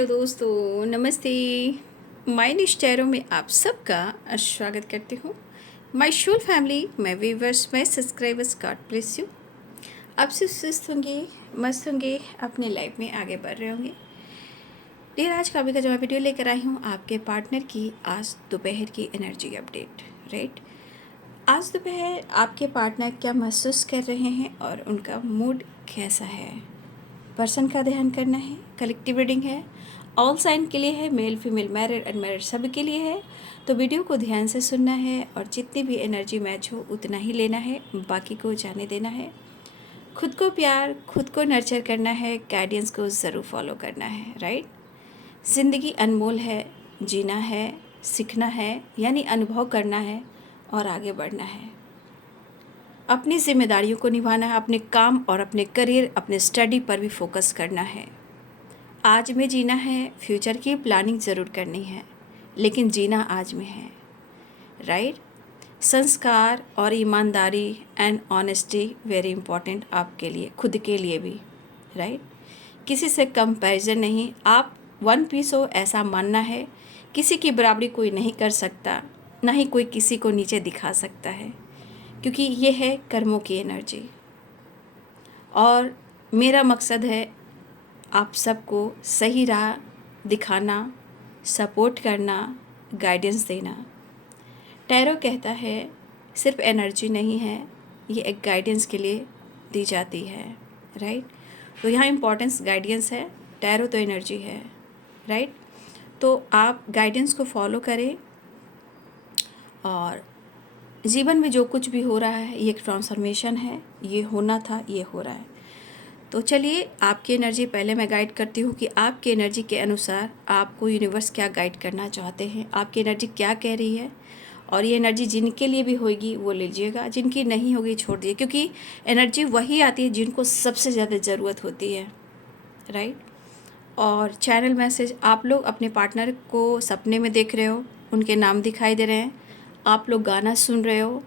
Hello दोस्तों, नमस्ते। My निश टैरो में आप सबका स्वागत करती हूँ। My soul family, my viewers, my subscribers, God bless you. आप सब सुस्त होंगे, मस्त होंगे, अपने लाइफ में आगे बढ़ रहे होंगे। डियर, आज का अभी का जो मैं वीडियो लेकर आई हूँ आपके पार्टनर की आज दोपहर की एनर्जी अपडेट। राइट, आज दोपहर आपके पार्टनर क्या महसूस कर रहे हैं और उनका मूड कैसा है, पर्सन का ध्यान करना है। कलेक्टिव रीडिंग है, ऑल साइन के लिए है, मेल फीमेल मैरिड अनमैरिड सभी के लिए है। तो वीडियो को ध्यान से सुनना है और जितनी भी एनर्जी मैच हो उतना ही लेना है, बाकी को जाने देना है। खुद को प्यार, खुद को नर्चर करना है, गाइडेंस को ज़रूर फॉलो करना है। राइट, ज़िंदगी अनमोल है, जीना है, सीखना है, यानी अनुभव करना है और आगे बढ़ना है। अपनी जिम्मेदारियों को निभाना है, अपने काम और अपने करियर, अपने स्टडी पर भी फोकस करना है। आज में जीना है, फ्यूचर की प्लानिंग ज़रूर करनी है, लेकिन जीना आज में है। राइट, संस्कार और ईमानदारी एंड ऑनेस्टी वेरी इंपॉर्टेंट आपके लिए, खुद के लिए भी। राइट, किसी से कंपैरिजन नहीं, आप वन पीस हो ऐसा मानना है। किसी की बराबरी कोई नहीं कर सकता, ना ही कोई किसी को नीचे दिखा सकता है, क्योंकि ये है कर्मों की एनर्जी। और मेरा मकसद है आप सबको सही राह दिखाना, सपोर्ट करना, गाइडेंस देना। टैरो कहता है सिर्फ एनर्जी नहीं है, ये एक गाइडेंस के लिए दी जाती है। राइट, तो यहाँ इम्पोर्टेंस गाइडेंस है, टैरो तो एनर्जी है। राइट, तो आप गाइडेंस को फॉलो करें और जीवन में जो कुछ भी हो रहा है ये एक ट्रांसफॉर्मेशन है, ये होना था, ये हो रहा है। तो चलिए, आपकी एनर्जी पहले मैं गाइड करती हूँ कि आपकी एनर्जी के अनुसार आपको यूनिवर्स क्या गाइड करना चाहते हैं, आपकी एनर्जी क्या कह रही है। और ये एनर्जी जिनके लिए भी होगी वो लीजिएगा, जिनकी नहीं होगी छोड़ दीजिए, क्योंकि एनर्जी वही आती है जिनको सबसे ज़्यादा ज़रूरत होती है। राइट, और चैनल मैसेज, आप लोग अपने पार्टनर को सपने में देख रहे हो, उनके नाम दिखाई दे रहे हैं, आप लोग गाना सुन रहे हो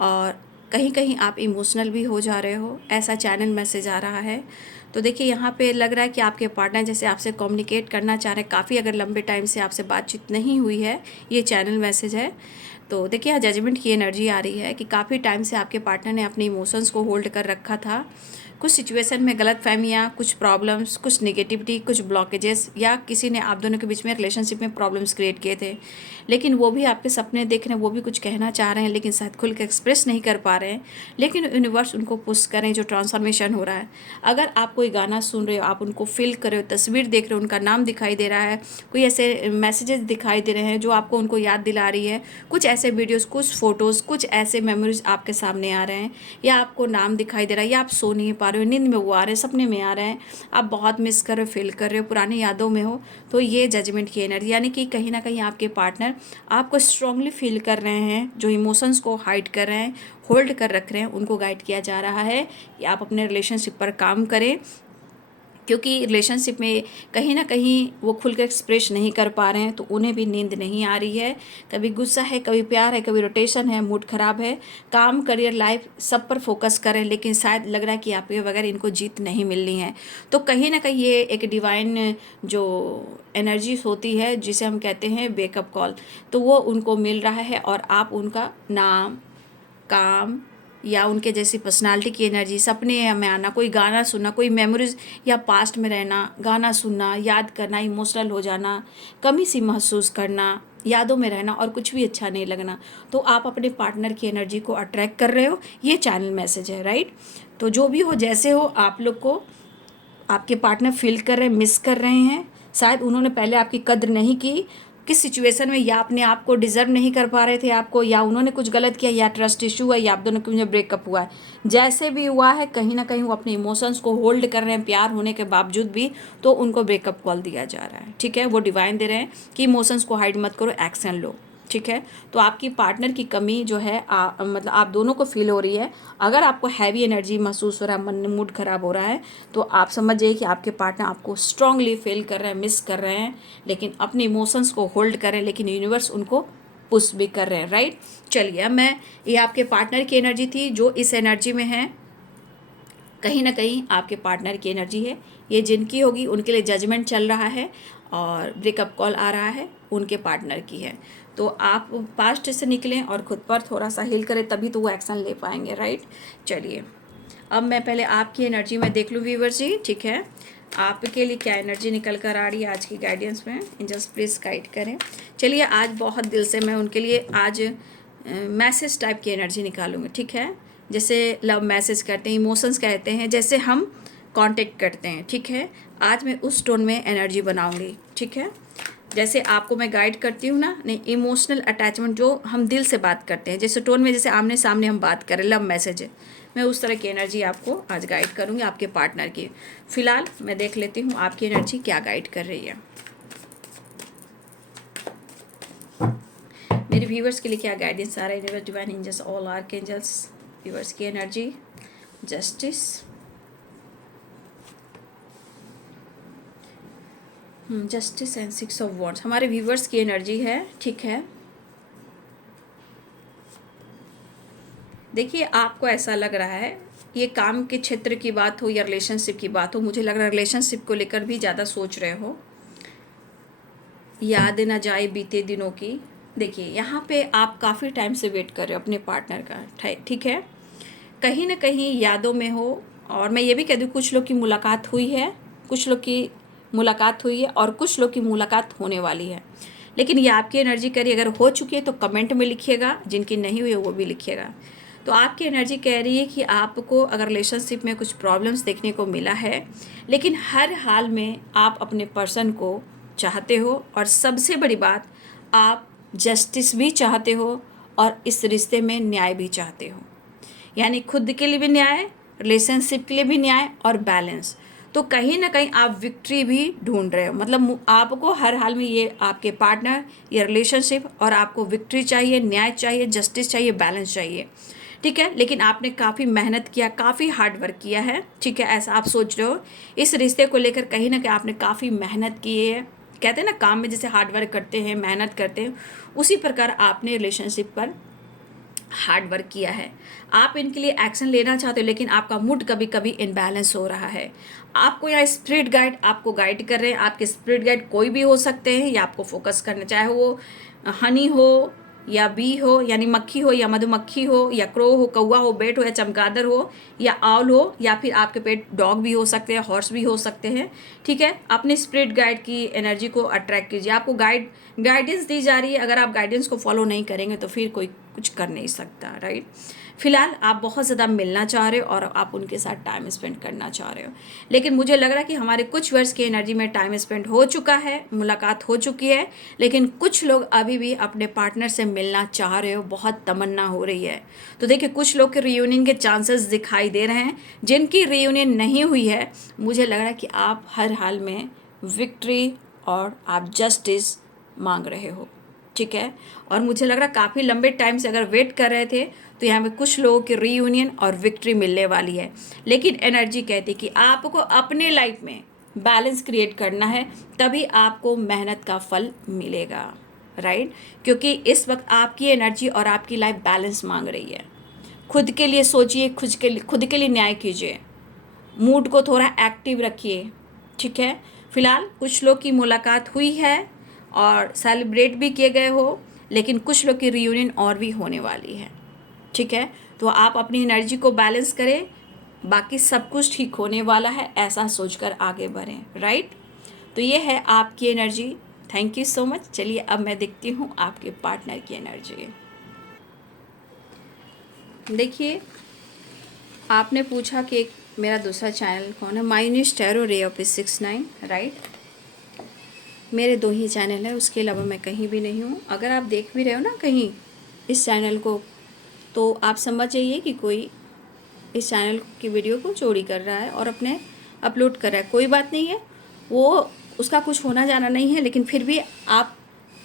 और कहीं कहीं आप इमोशनल भी हो जा रहे हो, ऐसा चैनल मैसेज आ रहा है। तो देखिए, यहाँ पे लग रहा है कि आपके पार्टनर जैसे आपसे कम्युनिकेट करना चाह रहे हैं, काफ़ी अगर लंबे टाइम से आपसे बातचीत नहीं हुई है, ये चैनल मैसेज है। तो देखिए, यहाँ जजमेंट की एनर्जी आ रही है कि काफ़ी टाइम से आपके पार्टनर ने अपने इमोशंस को होल्ड कर रखा था। कुछ सिचुएशन में गलतफहमियाँ, कुछ प्रॉब्लम्स, कुछ नेगेटिविटी, कुछ ब्लॉकेजेस, या किसी ने आप दोनों के बीच में रिलेशनशिप में प्रॉब्लम्स क्रिएट किए थे। लेकिन वो भी आपके सपने देख रहे हैं, वो भी कुछ कहना चाह रहे हैं, लेकिन शायद खुल के एक्सप्रेस नहीं कर पा रहे हैं। लेकिन यूनिवर्स उनको पुश करें, जो ट्रांसफॉर्मेशन हो रहा है। अगर आप कोई गाना सुन रहे हो, आप उनको फील कर रहे हो, तस्वीर देख रहे हो, उनका नाम दिखाई दे रहा है, कोई ऐसे मैसेजेस दिखाई दे रहे हैं जो आपको उनको याद दिला रही है, कुछ ऐसे वीडियोज़, कुछ फ़ोटोज़, कुछ ऐसे मेमोरीज आपके सामने आ रहे हैं, या आपको नाम दिखाई दे रहा है, या आप सो नहीं पा रहे हो, नींद में वो आ रहे हैं, सपने में आ रहे हैं, आप बहुत मिस कर रहे हो, फील कर रहे हो, पुरानी यादों में हो, तो ये जजमेंट की एनर्जी, यानी कि कहीं ना कहीं आपके पार्टनर आपको स्ट्रांगली फील कर रहे हैं, जो इमोशंस को हाइड कर रहे हैं, होल्ड कर रख रहे हैं, उनको गाइड किया जा रहा है कि आप अपने रिलेशनशिप पर काम करें, क्योंकि रिलेशनशिप में कहीं ना कहीं वो खुल कर एक्सप्रेस नहीं कर पा रहे हैं, तो उन्हें भी नींद नहीं आ रही है। कभी गुस्सा है, कभी प्यार है, कभी रोटेशन है, मूड ख़राब है, काम, करियर, लाइफ सब पर फोकस करें, लेकिन शायद लग रहा है कि आपके बगैर इनको जीत नहीं मिलनी है। तो कहीं ना कहीं ये एक डिवाइन जो एनर्जी होती है, जिसे हम कहते हैं वेकअप कॉल, तो वो उनको मिल रहा है, और आप उनका नाम, काम, या उनके जैसी पर्सनालिटी की एनर्जी, सपने में आना, कोई गाना सुनना, कोई मेमोरीज या पास्ट में रहना, गाना सुनना, याद करना, इमोशनल हो जाना, कमी सी महसूस करना, यादों में रहना और कुछ भी अच्छा नहीं लगना, तो आप अपने पार्टनर की एनर्जी को अट्रैक्ट कर रहे हो, ये चैनल मैसेज है। राइट, तो जो भी हो, जैसे हो, आप लोग को आपके पार्टनर फील कर रहे हैं, मिस कर रहे हैं। शायद उन्होंने पहले आपकी कद्र नहीं की, किस सिचुएशन में, या अपने आप को डिज़र्व नहीं कर पा रहे थे आपको, या उन्होंने कुछ गलत किया, या ट्रस्ट इशू हुआ, या आप दोनों के बीच ब्रेकअप हुआ है। जैसे भी हुआ है, कहीं ना कहीं वो अपने इमोशंस को होल्ड कर रहे हैं, प्यार होने के बावजूद भी, तो उनको ब्रेकअप कॉल दिया जा रहा है। ठीक है, वो डिवाइन दे रहे हैं कि इमोशंस को हाइड मत करो, एक्शन लो। ठीक है, तो आपकी पार्टनर की कमी जो है मतलब आप दोनों को फील हो रही है। अगर आपको हैवी एनर्जी महसूस हो रहा है, मन मूड ख़राब हो रहा है, तो आप समझ जाइए कि आपके पार्टनर आपको स्ट्रांगली फील कर रहे हैं, मिस कर रहे हैं, लेकिन अपने इमोशंस को होल्ड करें, लेकिन यूनिवर्स उनको पुश भी कर रहे हैं। राइट, चलिए, अब मैं, ये आपके पार्टनर की एनर्जी थी जो इस एनर्जी में है। कहीं ना कहीं आपके पार्टनर की एनर्जी है, ये जिनकी होगी उनके लिए जजमेंट चल रहा है और ब्रेकअप कॉल आ रहा है, उनके पार्टनर की है। तो आप पास्ट से निकलें और ख़ुद पर थोड़ा सा हील करें, तभी तो वो एक्शन ले पाएंगे, राइट। चलिए अब मैं पहले आपकी एनर्जी में देख लूँ व्यूअर्स जी, ठीक है। आपके लिए क्या एनर्जी निकल कर आ रही है आज की गाइडेंस में, एंजल्स प्लीज़ गाइड करें। चलिए आज बहुत दिल से मैं उनके लिए आज मैसेज टाइप की एनर्जी निकालूंगी, ठीक है। जैसे लव मैसेज करते हैं, इमोशंस कहते हैं, जैसे हम कांटेक्ट करते हैं, ठीक है। आज मैं उस टोन में एनर्जी बनाऊंगी, ठीक है। जैसे आपको मैं गाइड करती हूँ ना, नहीं, इमोशनल अटैचमेंट जो हम दिल से बात करते हैं, जैसे टोन में, जैसे आमने सामने हम बात करें, लव मैसेज है, मैं उस तरह की एनर्जी आपको आज गाइड करूँगी आपके पार्टनर की। फिलहाल मैं देख लेती हूँ आपकी एनर्जी क्या गाइड कर रही है। मेरे व्यूवर्स के लिए क्या गाइडेंस आ रहा है, universe, divine angels, all archangels, viewers की energy, justice, justice and 6 of wands हमारे व्यूवर्स की एनर्जी है, ठीक है। देखिए आपको ऐसा लग रहा है, ये काम के क्षेत्र की बात हो या रिलेशनशिप की बात हो, मुझे लग रहा है रिलेशनशिप को लेकर भी ज़्यादा सोच रहे हो, याद ना जाए बीते दिनों की। देखिए यहाँ पे आप काफ़ी टाइम से वेट कर रहे हो अपने पार्टनर का, ठीक है। कहीं ना कहीं यादों में हो, और मैं ये भी कह दूँ कुछ लोग की मुलाकात हुई है, कुछ लोग की मुलाकात हुई है और कुछ लोग की मुलाकात होने वाली है। लेकिन ये आपकी एनर्जी करी, अगर हो चुकी है तो कमेंट में लिखिएगा, जिनकी नहीं हुई है वो भी लिखिएगा। तो आपकी एनर्जी कह रही है कि आपको अगर रिलेशनशिप में कुछ प्रॉब्लम्स देखने को मिला है, लेकिन हर हाल में आप अपने पर्सन को चाहते हो, और सबसे बड़ी बात, आप जस्टिस भी चाहते हो और इस रिश्ते में न्याय भी चाहते हो। यानी खुद के लिए भी न्याय, रिलेशनशिप के लिए भी न्याय और बैलेंस। तो कहीं ना कहीं आप विक्ट्री भी ढूंढ रहे हो, मतलब आपको हर हाल में ये आपके पार्टनर या रिलेशनशिप, और आपको विक्ट्री चाहिए, न्याय चाहिए, जस्टिस चाहिए, बैलेंस चाहिए, ठीक है। लेकिन आपने काफ़ी मेहनत किया, काफ़ी हार्ड वर्क किया है, ठीक है, ऐसा आप सोच रहे हो। इस रिश्ते को लेकर कहीं ना कहीं आपने काफ़ी मेहनत की है। कहते हैं ना काम में जैसे हार्ड वर्क करते हैं, मेहनत करते हैं, उसी प्रकार आपने रिलेशनशिप पर हार्ड वर्क किया है। आप इनके लिए एक्शन लेना चाहते हो, लेकिन आपका मूड कभी कभी इनबैलेंस हो रहा है। आपको यहाँ स्पिरिट गाइड आपको गाइड कर रहे हैं। आपके स्पिरिट गाइड कोई भी हो सकते हैं, या आपको फोकस करना, चाहे वो हनी हो या बी हो, यानी मक्खी हो या मधुमक्खी हो, या क्रो हो, कौवा हो, बेट हो या चमगादड़ हो, या आउल हो, या फिर आपके पेट डॉग भी हो सकते हैं, हॉर्स भी हो सकते हैं, ठीक है। अपने स्पिरिट गाइड की एनर्जी को अट्रैक्ट कीजिए। आपको गाइडेंस दी जा रही है, अगर आप गाइडेंस को फॉलो नहीं करेंगे तो फिर कोई कुछ कर नहीं सकता, राइट। फिलहाल आप बहुत ज़्यादा मिलना चाह रहे हो और आप उनके साथ टाइम स्पेंड करना चाह रहे हो, लेकिन मुझे लग रहा है कि हमारे कुछ वर्ष की एनर्जी में टाइम स्पेंड हो चुका है, मुलाकात हो चुकी है, लेकिन कुछ लोग अभी भी अपने पार्टनर से मिलना चाह रहे हो, बहुत तमन्ना हो रही है। तो देखिए कुछ लोग के रियूनियन के चांसेस दिखाई दे रहे हैं। जिनकी रियूनियन नहीं हुई है, मुझे लग रहा है कि आप हर हाल में विक्ट्री और आप जस्टिस मांग रहे हो, ठीक है। और मुझे लग रहा है काफ़ी लंबे टाइम से अगर वेट कर रहे थे, तो यहाँ पे कुछ लोगों की रीयूनियन और विक्ट्री मिलने वाली है। लेकिन एनर्जी कहती कि आपको अपने लाइफ में बैलेंस क्रिएट करना है, तभी आपको मेहनत का फल मिलेगा, राइट। क्योंकि इस वक्त आपकी एनर्जी और आपकी लाइफ बैलेंस मांग रही है। खुद के लिए सोचिए, खुद के लिए न्याय कीजिए, मूड को थोड़ा एक्टिव रखिए, ठीक है। फिलहाल कुछ लोग की मुलाकात हुई है और सेलिब्रेट भी किए गए हो, लेकिन कुछ लोग की रियूनियन और भी होने वाली है, ठीक है। तो आप अपनी एनर्जी को बैलेंस करें, बाकी सब कुछ ठीक होने वाला है, ऐसा सोचकर आगे बढ़ें, राइट। तो ये है आपकी energy. Thank you so much. चलिए अब मैं देखती हूँ आपके पार्टनर की एनर्जी। देखिए आपने पूछा कि मेरा दूसरा चैनल कौन है, माइन्यूज टैरो रे ऑफ 69, राइट। मेरे 2 ही चैनल है, उसके अलावा मैं कहीं भी नहीं हूँ। अगर आप देख भी रहे हो ना कहीं इस चैनल को, तो आप समझ जाइए कि कोई इस चैनल की वीडियो को चोरी कर रहा है और अपने अपलोड कर रहा है। कोई बात नहीं है, वो उसका कुछ होना जाना नहीं है, लेकिन फिर भी आप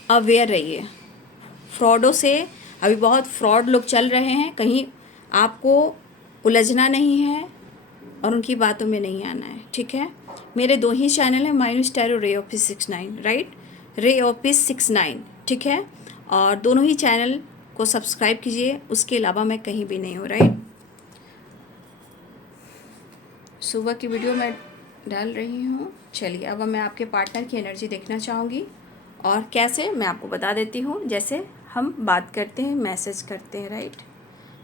अवेयर रहिए। फ्रॉडों से अभी बहुत फ्रॉड लोग चल रहे हैं, कहीं आपको उलझना नहीं है और उनकी बातों में नहीं आना है, ठीक है। मेरे 2 ही चैनल हैं, माइन्यूज टैरो रे ऑफिस 69, राइट, रे ऑफिस 69, ठीक है। और दोनों ही चैनल को सब्सक्राइब कीजिए, उसके अलावा मैं कहीं भी नहीं हूँ, राइट। सुबह की वीडियो मैं डाल रही हूँ। चलिए अब मैं आपके पार्टनर की एनर्जी देखना चाहूँगी, और कैसे मैं आपको बता देती हूँ, जैसे हम बात करते हैं, मैसेज करते हैं, राइट।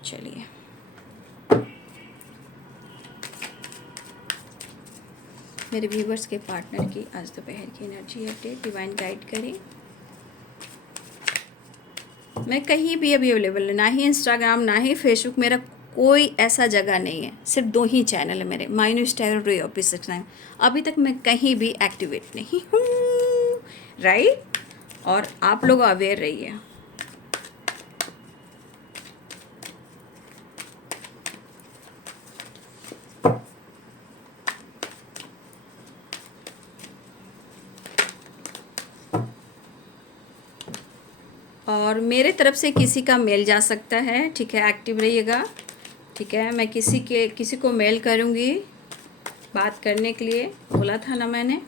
चलिए मेरे व्यूवर्स के पार्टनर की आज दोपहर की एनर्जी अपडेट डिवाइन गाइड करें। मैं कहीं भी अभी अवेलेबल, ना ही इंस्टाग्राम ना ही फेसबुक, मेरा कोई ऐसा जगह नहीं है, सिर्फ 2 ही चैनल है मेरे, माइनस टेरो रे ऑफिस। अभी तक मैं कहीं भी एक्टिवेट नहीं हूँ, राइट। और आप लोग अवेयर रहिए। और मेरे तरफ से किसी का मेल जा सकता है, ठीक है, एक्टिव रहिएगा, ठीक है। मैं किसी को मेल करूँगी बात करने के लिए, बोला था ना मैंने।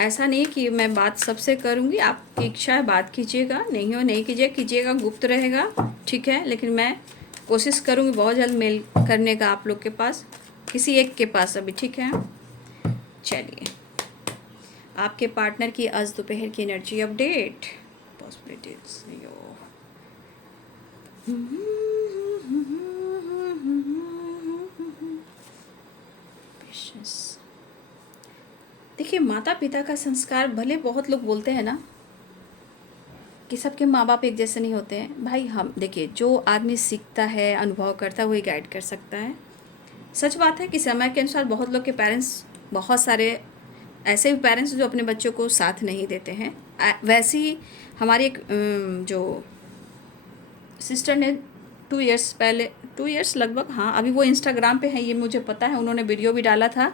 ऐसा नहीं कि मैं बात सबसे करूँगी, आपकी इच्छा है बात कीजिएगा, नहीं हो नहीं कीजिएगा, गुप्त रहेगा, ठीक है। लेकिन मैं कोशिश करूँगी बहुत जल्द मेल करने का आप लोग के पास, किसी एक के पास अभी, ठीक है। चलिए आपके पार्टनर की आज दोपहर की एनर्जी अपडेट, पॉसिबिलिटीज। देखिए, माता पिता का संस्कार, भले बहुत लोग बोलते हैं ना कि सबके माँ बाप एक जैसे नहीं होते हैं, भाई हम देखिए, जो आदमी सीखता है, अनुभव करता है, वही गाइड कर सकता है। सच बात है कि समय के अनुसार बहुत लोग के पेरेंट्स, बहुत सारे ऐसे भी पेरेंट्स जो अपने बच्चों को साथ नहीं देते हैं। वैसे ही हमारी एक जो सिस्टर ने 2 इयर्स पहले, 2 इयर्स लगभग, हाँ अभी वो इंस्टाग्राम पे है, ये मुझे पता है, उन्होंने वीडियो भी डाला था।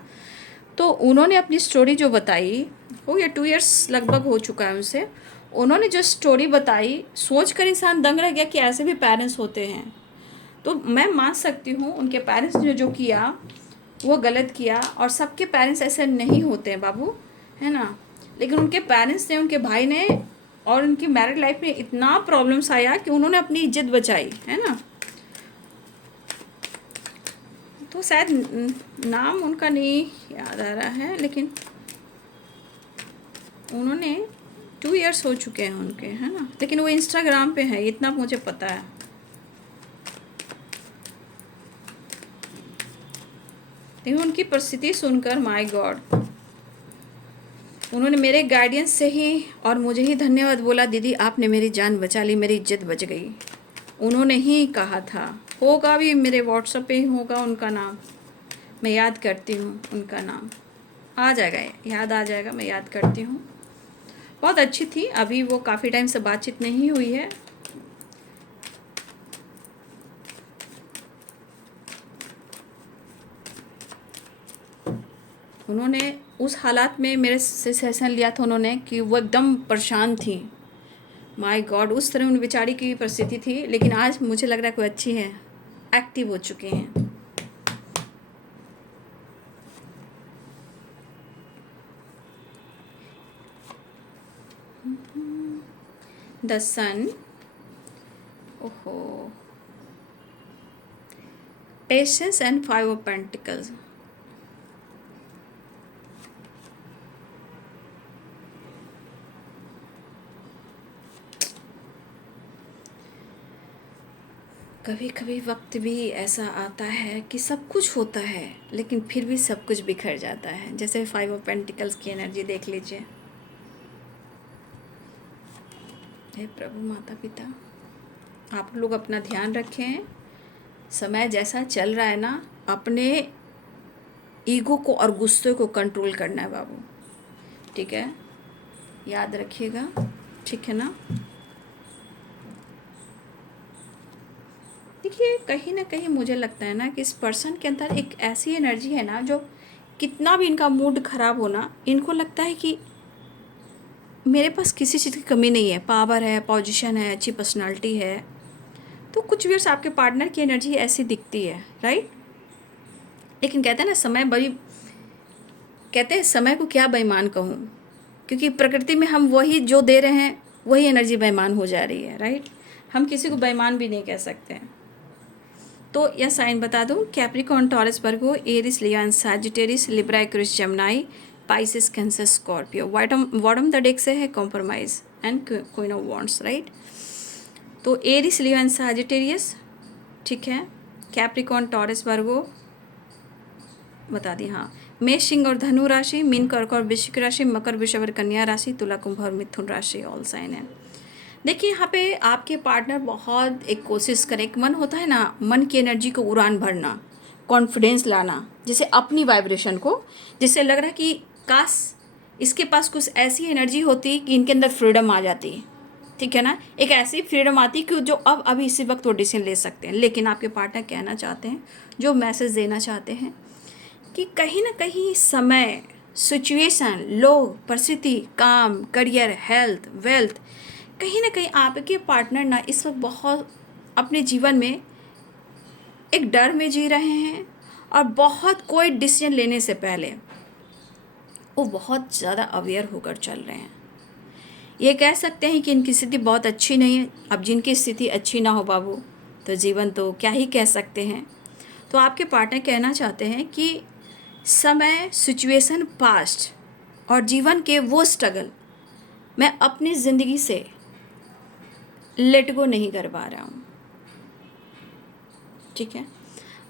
तो उन्होंने अपनी स्टोरी जो बताई, हो गया 2 इयर्स लगभग हो चुका है उनसे, उन्होंने जो स्टोरी बताई, सोच कर इंसान दंग रह गया कि ऐसे भी पेरेंट्स होते हैं। तो मैं मान सकती हूँ उनके पेरेंट्स ने जो किया वो गलत किया, और सबके पेरेंट्स ऐसे नहीं होते हैं बाबू, है ना। लेकिन उनके पेरेंट्स ने, उनके भाई ने, और उनकी मैरिड लाइफ में इतना प्रॉब्लम्स आया कि उन्होंने अपनी इज्जत बचाई, है ना। तो शायद नाम उनका नहीं याद आ रहा है, लेकिन उन्होंने 2 इयर्स हो चुके हैं उनके, है ना। लेकिन वो इंस्टाग्राम पे है, इतना मुझे पता है। लेकिन उनकी परिस्थिति सुनकर, माय गॉड, उन्होंने मेरे गाइडेंस से ही और मुझे ही धन्यवाद बोला, दीदी आपने मेरी जान बचा ली, मेरी इज्जत बच गई। उन्होंने ही कहा था, होगा भी मेरे व्हाट्सएप पे ही होगा उनका नाम, मैं याद करती हूँ, उनका नाम आ जाएगा, याद आ जाएगा, मैं याद करती हूँ। बहुत अच्छी थी, अभी वो काफ़ी टाइम से बातचीत नहीं हुई है। उन्होंने उस हालात में मेरे से सेशन लिया था उन्होंने, कि वो एकदम परेशान थी, माय गॉड, उस तरह उन बेचारी की परिस्थिति थी। लेकिन आज मुझे लग रहा है कोई अच्छी है, एक्टिव हो चुके हैं। द सन, ओहो, पेशेंस एंड 5 ऑफ पेंटिकल्स। कभी कभी वक्त भी ऐसा आता है कि सब कुछ होता है, लेकिन फिर भी सब कुछ बिखर जाता है। जैसे 5 ऑफ पेंटिकल्स की एनर्जी देख लीजिए। हे प्रभु, माता पिता, आप लोग अपना ध्यान रखें। समय जैसा चल रहा है ना, अपने ईगो को और गुस्से को कंट्रोल करना है बाबू, ठीक है, याद रखिएगा, ठीक है ना। देखिए, कहीं ना कहीं मुझे लगता है ना कि इस पर्सन के अंदर एक ऐसी एनर्जी है ना, जो कितना भी इनका मूड ख़राब हो ना, इनको लगता है कि मेरे पास किसी चीज़ की कमी नहीं है, पावर है, पोजीशन है, अच्छी पर्सनालिटी है। तो कुछ व्यूअर्स आपके पार्टनर की एनर्जी ऐसी दिखती है, राइट। लेकिन कहते हैं ना, समय बड़ी, कहते हैं समय को क्या बेईमान कहूँ, क्योंकि प्रकृति में हम वही जो दे रहे हैं वही एनर्जी बेईमान हो जा रही है, राइट। हम किसी को बेईमान भी नहीं कह सकते हैं। तो यह साइन बता दूं, Capricorn, Taurus, Virgo, Aries, Leo and Sagittarius, Libra, Aquarius, Gemini, Pisces, Cancer, Scorpio. Bottom the deck से है compromise and queen of wands, right. तो एरिस, लियो एंड सैजिटेरियस, ठीक है। कैप्रिकॉर्न, टॉरस, वर्गो बता दी, हाँ। मेष, सिंह और धनु राशि, मीन, कर्क और वृश्चिक राशि, मकर, वृषभ और कन्या राशि, तुला, कुंभ और मिथुन राशि ऑल साइन है। देखिए यहाँ पे आपके पार्टनर बहुत एक कोशिश करें, एक मन होता है ना, मन की एनर्जी को उड़ान भरना, कॉन्फिडेंस लाना, जैसे अपनी वाइब्रेशन को, जैसे लग रहा है कि काश इसके पास कुछ ऐसी एनर्जी होती कि इनके अंदर फ्रीडम आ जाती, ठीक है ना, एक ऐसी फ्रीडम आती कि जो अब अभी इसी वक्त वो डिसीजन ले सकते हैं। लेकिन आपके पार्टनर कहना चाहते हैं, जो मैसेज देना चाहते हैं कि कहीं ना कहीं समय, सिचुएशन, लोग, परिस्थिति, काम, करियर, हेल्थ, वेल्थ, कहीं ना कहीं आपके पार्टनर ना इस वक्त बहुत अपने जीवन में एक डर में जी रहे हैं और बहुत कोई डिसीजन लेने से पहले वो बहुत ज़्यादा अवेयर होकर चल रहे हैं। ये कह सकते हैं कि इनकी स्थिति बहुत अच्छी नहीं है। अब जिनकी स्थिति अच्छी ना हो बाबू, तो जीवन तो क्या ही कह सकते हैं। तो आपके पार्टनर कहना चाहते हैं कि समय, सिचुएशन, पास्ट और जीवन के वो स्ट्रगल मैं अपनी ज़िंदगी से लेट गो नहीं कर पा रहा हूँ, ठीक है।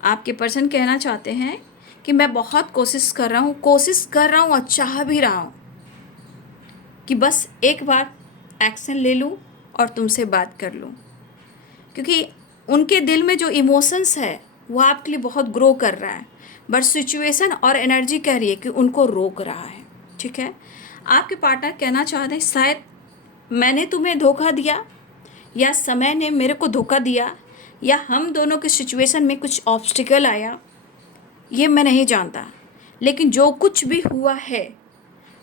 आपके पर्सन कहना चाहते हैं कि मैं बहुत कोशिश कर रहा हूँ और चाह भी रहा हूँ कि बस एक बार एक्शन ले लूँ और तुमसे बात कर लूँ, क्योंकि उनके दिल में जो इमोशंस है वो आपके लिए बहुत ग्रो कर रहा है, बट सिचुएशन और एनर्जी कह रही है कि उनको रोक रहा है, ठीक है। आपके पार्टनर कहना चाहते हैं शायद मैंने तुम्हें धोखा दिया या समय ने मेरे को धोखा दिया या हम दोनों की सिचुएशन में कुछ ऑब्स्टिकल आया, ये मैं नहीं जानता। लेकिन जो कुछ भी हुआ है,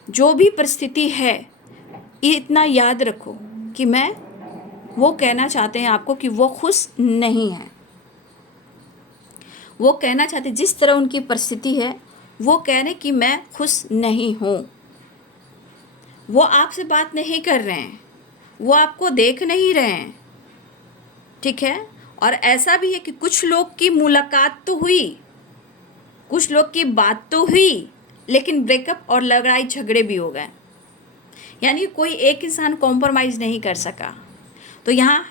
जो भी परिस्थिति है, ये इतना याद रखो कि मैं वो कहना चाहते हैं आपको कि वो खुश नहीं है। वो कहना चाहते जिस तरह उनकी परिस्थिति है, वो कह रहे कि मैं खुश नहीं हूँ। वो आपसे बात नहीं कर रहे हैं, वो आपको देख नहीं रहे हैं, ठीक है। और ऐसा भी है कि कुछ लोग की मुलाकात तो हुई, कुछ लोग की बात तो हुई, लेकिन ब्रेकअप और लड़ाई झगड़े भी हो गए, यानी कोई एक इंसान कॉम्प्रोमाइज़ नहीं कर सका। तो यहाँ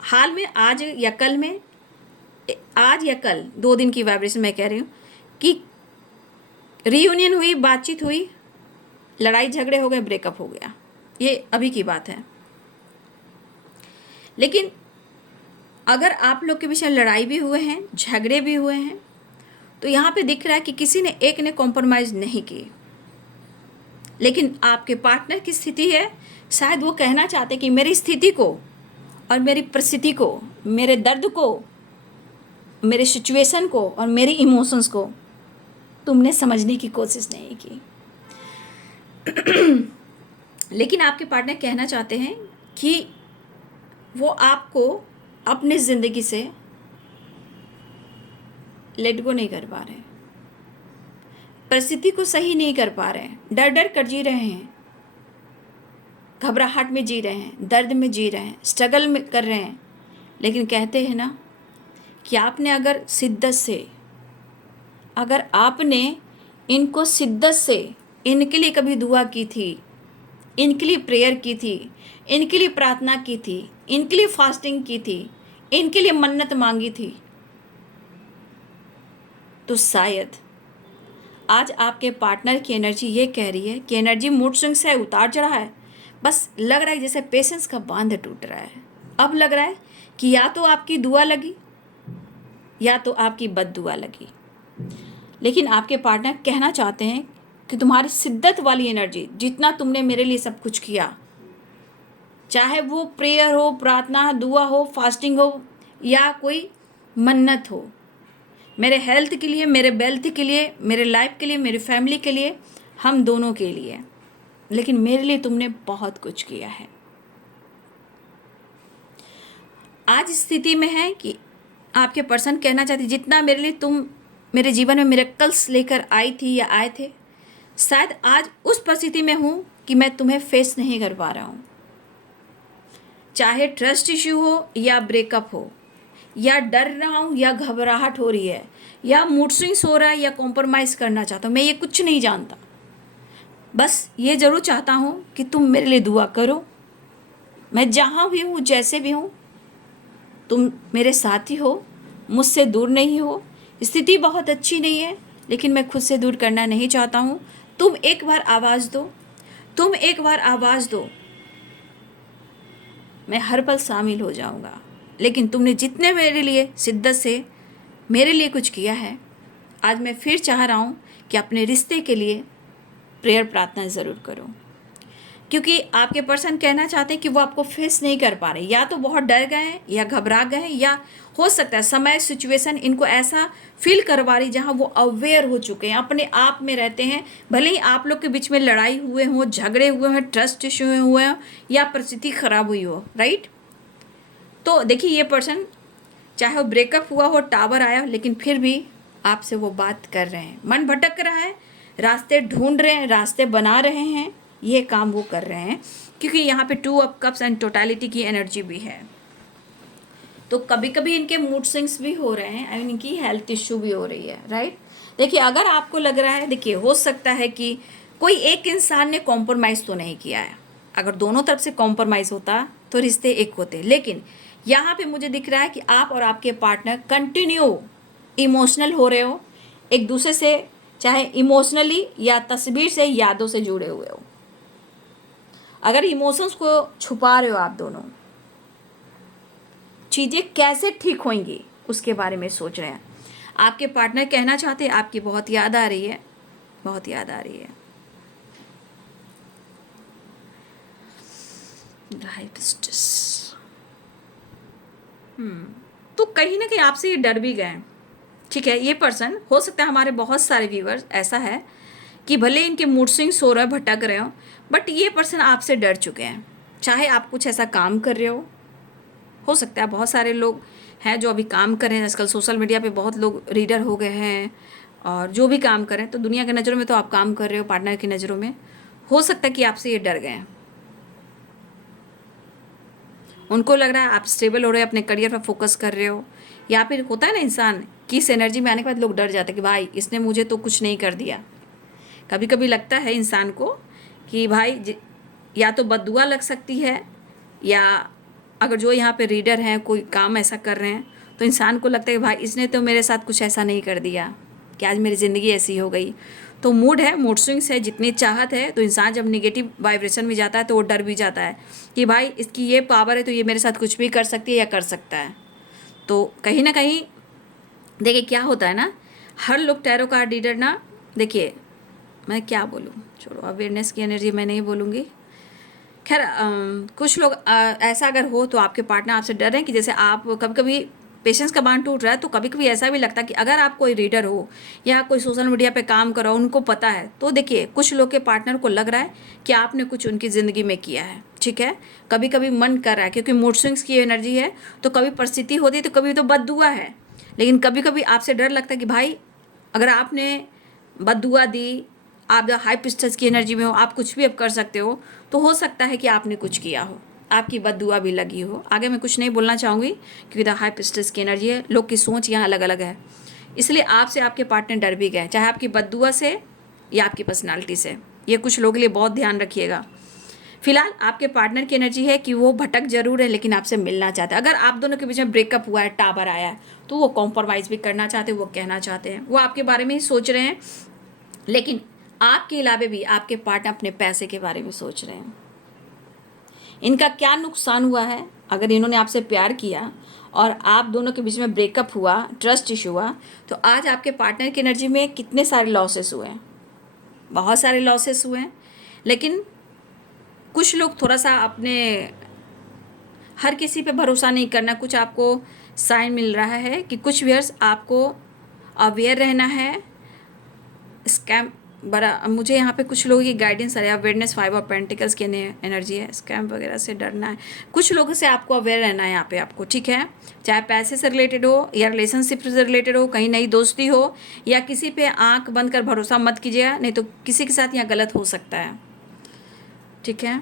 हाल में आज या कल 2 दिन की वाइब्रेशन मैं कह रही हूँ कि रीयूनियन हुई, बातचीत हुई, लड़ाई झगड़े हो गए, ब्रेकअप हो गया, ये अभी की बात है। लेकिन अगर आप लोग के बीच में लड़ाई भी हुए हैं, झगड़े भी हुए हैं, तो यहाँ पे दिख रहा है कि किसी ने एक ने कॉम्प्रोमाइज़ नहीं की। लेकिन आपके पार्टनर की स्थिति है, शायद वो कहना चाहते कि मेरी स्थिति को और मेरी परिस्थिति को, मेरे दर्द को, मेरे सिचुएशन को और मेरे इमोशंस को तुमने समझने की कोशिश नहीं की। लेकिन आपके पार्टनर कहना चाहते हैं कि वो आपको अपनी ज़िंदगी से लेट गो नहीं कर पा रहे, परिस्थिति को सही नहीं कर पा रहे हैं, डर डर कर जी रहे हैं, घबराहट में जी रहे हैं, दर्द में जी रहे हैं, स्ट्रगल में कर रहे हैं। लेकिन कहते हैं ना कि आपने अगर शिद्दत से इनके लिए कभी दुआ की थी, इनके लिए प्रेयर की थी, इनके लिए प्रार्थना की थी, इनके लिए फास्टिंग की थी, इनके लिए मन्नत मांगी थी, तो शायद आज आपके पार्टनर की एनर्जी ये कह रही है कि एनर्जी मूड स्विंग से उतार चढ़ा है, बस लग रहा है जैसे पेशेंस का बांध टूट रहा है। अब लग रहा है कि या तो आपकी दुआ लगी या तो आपकी बद दुआ लगी। लेकिन आपके पार्टनर कहना चाहते हैं कि तुम्हारी शिद्दत वाली एनर्जी, जितना तुमने मेरे लिए सब कुछ किया, चाहे वो प्रेयर हो, प्रार्थना, दुआ हो, फास्टिंग हो या कोई मन्नत हो, मेरे हेल्थ के लिए, मेरे वेल्थ के लिए, मेरे लाइफ के लिए, मेरी फैमिली के लिए, हम दोनों के लिए, लेकिन मेरे लिए तुमने बहुत कुछ किया है। आज स्थिति में है कि आपके पर्सन कहना चाहते जितना मेरे लिए तुम मेरे जीवन में मिरेकल्स लेकर आई थी या आए थे, शायद आज उस परिस्थिति में हूँ कि मैं तुम्हें फेस नहीं कर पा रहा हूँ। चाहे ट्रस्ट इश्यू हो या ब्रेकअप हो या डर रहा हूँ या घबराहट हो रही है या मूड स्विंग्स हो रहा है या कॉम्प्रोमाइज़ करना चाहता हूँ, मैं ये कुछ नहीं जानता। बस ये ज़रूर चाहता हूँ कि तुम मेरे लिए दुआ करो। मैं जहाँ भी हूँ, जैसे भी हूँ, तुम मेरे साथी हो, मुझसे दूर नहीं हो। स्थिति बहुत अच्छी नहीं है, लेकिन मैं खुद से दूर करना नहीं चाहता हूँ। तुम एक बार आवाज़ दो, तुम एक बार आवाज़ दो, मैं हर पल शामिल हो जाऊँगा। लेकिन तुमने जितने मेरे लिए शिद्दत से मेरे लिए कुछ किया है, आज मैं फिर चाह रहा हूँ कि अपने रिश्ते के लिए प्रेयर प्रार्थना ज़रूर करो। क्योंकि आपके पर्सन कहना चाहते हैं कि वो आपको फेस नहीं कर पा रहे, या तो बहुत डर गए हैं या घबरा गए हैं, या हो सकता है समय सिचुएशन इनको ऐसा फील करवा रही जहाँ वो अवेयर हो चुके हैं, अपने आप में रहते हैं। भले ही आप लोग के बीच में लड़ाई हुए हों, झगड़े हुए हों, ट्रस्ट इश्यू हुए हों या परिस्थिति खराब हुई हो, राइट। तो देखिए ये पर्सन चाहे वो ब्रेकअप हुआ हो, टावर आया, लेकिन फिर भी आपसे वो बात कर रहे हैं। मन भटक रहा है, रास्ते ढूंढ रहे हैं, रास्ते बना रहे हैं, ये काम वो कर रहे हैं। क्योंकि यहाँ पे 2 ऑफ कप्स एंड टोटलिटी की एनर्जी भी है। तो कभी कभी इनके मूड स्विंग्स भी हो रहे हैं एंड इनकी हेल्थ इश्यू भी हो रही है, राइट। देखिए अगर आपको लग रहा है, देखिए हो सकता है कि कोई एक इंसान ने कॉम्प्रोमाइज़ तो नहीं किया है। अगर दोनों तरफ से कॉम्प्रोमाइज़ होता तो रिश्ते एक होते। लेकिन यहाँ पे मुझे दिख रहा है कि आप और आपके पार्टनर कंटिन्यू इमोशनल हो रहे हो एक दूसरे से, चाहे इमोशनली या तस्वीर से, यादों से जुड़े हुए हो। अगर इमोशंस को छुपा रहे हो आप दोनों, चीज़ें कैसे ठीक होंगी उसके बारे में सोच रहे हैं। आपके पार्टनर कहना चाहते हैं आपकी बहुत याद आ रही है, बहुत याद आ रही है। तो कहीं ना कहीं आपसे ये डर भी गए, ठीक है। ये पर्सन हो सकता है, हमारे बहुत सारे व्यूअर्स ऐसा है कि भले इनके मूड स्विंग्स हो रहा है, भटक रहे हो, बट ये पर्सन आपसे डर चुके हैं। चाहे आप कुछ ऐसा काम कर रहे हो सकता है बहुत सारे लोग हैं जो अभी काम कर रहे हैं। आजकल सोशल मीडिया पे बहुत लोग रीडर हो गए हैं और जो भी काम करें, तो दुनिया की नज़रों में तो आप काम कर रहे हो, पार्टनर की नज़रों में हो सकता है कि आपसे ये डर गए हैं। उनको लग रहा है आप स्टेबल हो रहे हो, अपने करियर पर फोकस कर रहे हो, या फिर होता है ना इंसान कि इस एनर्जी में आने के बाद लोग डर जाते हैं कि भाई इसने मुझे तो कुछ नहीं कर दिया। कभी कभी लगता है इंसान को कि भाई या तो बद्दुआ लग सकती है, या अगर जो यहाँ पे रीडर हैं कोई काम ऐसा कर रहे हैं तो इंसान को लगता है कि भाई इसने तो मेरे साथ कुछ ऐसा नहीं कर दिया कि आज मेरी ज़िंदगी ऐसी हो गई। तो मूड है, मूड स्विंग्स है, जितनी चाहत है, तो इंसान जब नेगेटिव वाइब्रेशन में जाता है तो वो डर भी जाता है कि भाई इसकी ये पावर है तो ये मेरे साथ कुछ भी कर सकती है या कर सकता है। तो कहीं ना कहीं देखिए क्या होता है ना, हर लोग टैरो कार्ड रीडर ना, देखिए मैं क्या बोलूँ, छोड़ो, अवेयरनेस की एनर्जी मैं नहीं बोलूँगी। खैर कुछ लोग ऐसा अगर हो तो आपके पार्टनर आपसे डर रहे हैं कि जैसे आप कभी कभी पेशेंस का बांध टूट रहा है, तो कभी कभी ऐसा भी लगता है कि अगर आप कोई रीडर हो या कोई सोशल मीडिया पे काम करो, उनको पता है, तो देखिए कुछ लोग के पार्टनर को लग रहा है कि आपने कुछ उनकी ज़िंदगी में किया है, ठीक है। कभी कभी मन कर रहा है, क्योंकि मूड स्विंग्स की एनर्जी है, तो कभी परिस्थिति होती है तो कभी तो बद्दुआ है। लेकिन कभी कभी आपसे डर लगता है कि भाई अगर आपने बद्दुआ दी, आप जब हाई पिस्टस की एनर्जी में हो, आप कुछ भी अब कर सकते हो, तो हो सकता है कि आपने कुछ किया हो, आपकी बद्दुआ भी लगी हो। आगे मैं कुछ नहीं बोलना चाहूँगी क्योंकि द हाई पिस्टस की एनर्जी है, लोग की सोच यहाँ अलग अलग है, इसलिए आपसे आपके पार्टनर डर भी गए, चाहे आपकी बद्दुआ से या आपकी पर्सनालिटी से। ये कुछ लोगों के लिए बहुत ध्यान रखिएगा। फिलहाल आपके पार्टनर की एनर्जी है कि वो भटक जरूर है, लेकिन आपसे मिलना चाहते हैं। अगर आप दोनों के बीच में ब्रेकअप हुआ है, टावर आया है, तो वो कॉम्प्रोमाइज़ भी करना चाहते हैं, वो कहना चाहते हैं, वो आपके बारे में ही सोच रहे हैं। लेकिन आपके अलावा भी आपके पार्टनर अपने पैसे के बारे में सोच रहे हैं। इनका क्या नुकसान हुआ है, अगर इन्होंने आपसे प्यार किया और आप दोनों के बीच में ब्रेकअप हुआ, ट्रस्ट इशू हुआ, तो आज आपके पार्टनर की एनर्जी में कितने सारे लॉसेस हुए हैं, बहुत सारे लॉसेस हुए हैं। लेकिन कुछ लोग थोड़ा सा अपने, हर किसी पे भरोसा नहीं करना। कुछ आपको साइन मिल रहा है कि कुछ व्यूअर्स आपको अवेयर रहना है। स्कैम बड़ा, मुझे यहाँ पे कुछ लोगों की गाइडेंस आ रही है। अवेयरनेस 5 ऑफ पेंटिकल्स की एनर्जी है। स्कैम वगैरह से डरना है, कुछ लोगों से आपको अवेयर रहना है यहाँ पे आपको, ठीक है। चाहे पैसे से रिलेटेड हो या रिलेशनशिप से रिलेटेड हो, कहीं नई दोस्ती हो, या किसी पे आंख बंद कर भरोसा मत कीजिएगा, नहीं तो किसी के साथ यहाँ गलत हो सकता है, ठीक है।